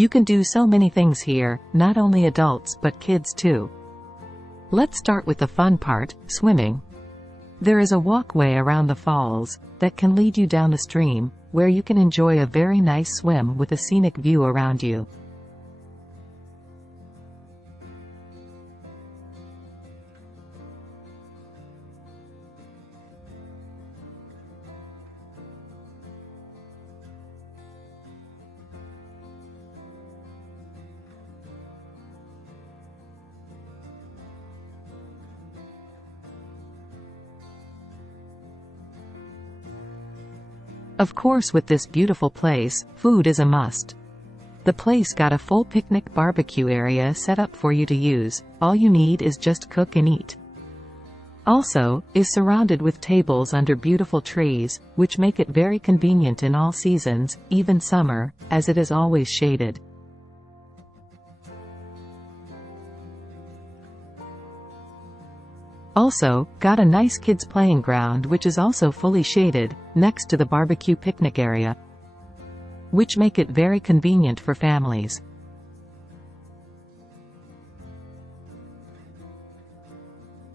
You can do so many things here, not only adults but kids too. Let's start with the fun part, swimming. There is a walkway around the falls that can lead you down the stream, where you can enjoy a very nice swim with a scenic view around you. Of course, with this beautiful place, food is a must. The place got a full picnic barbecue area set up for you to use. All you need is just cook and eat. Also, is surrounded with tables under beautiful trees, which make it very convenient in all seasons, even summer, as it is always shaded. Also, got a nice kids playing ground which is also fully shaded, next to the barbecue picnic area, which make it very convenient for families.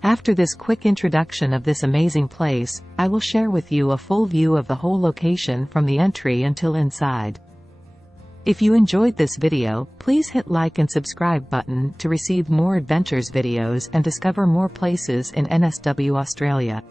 After this quick introduction of this amazing place, I will share with you a full view of the whole location from the entry until inside. If you enjoyed this video, please hit like and subscribe button to receive more adventures videos and discover more places in NSW Australia.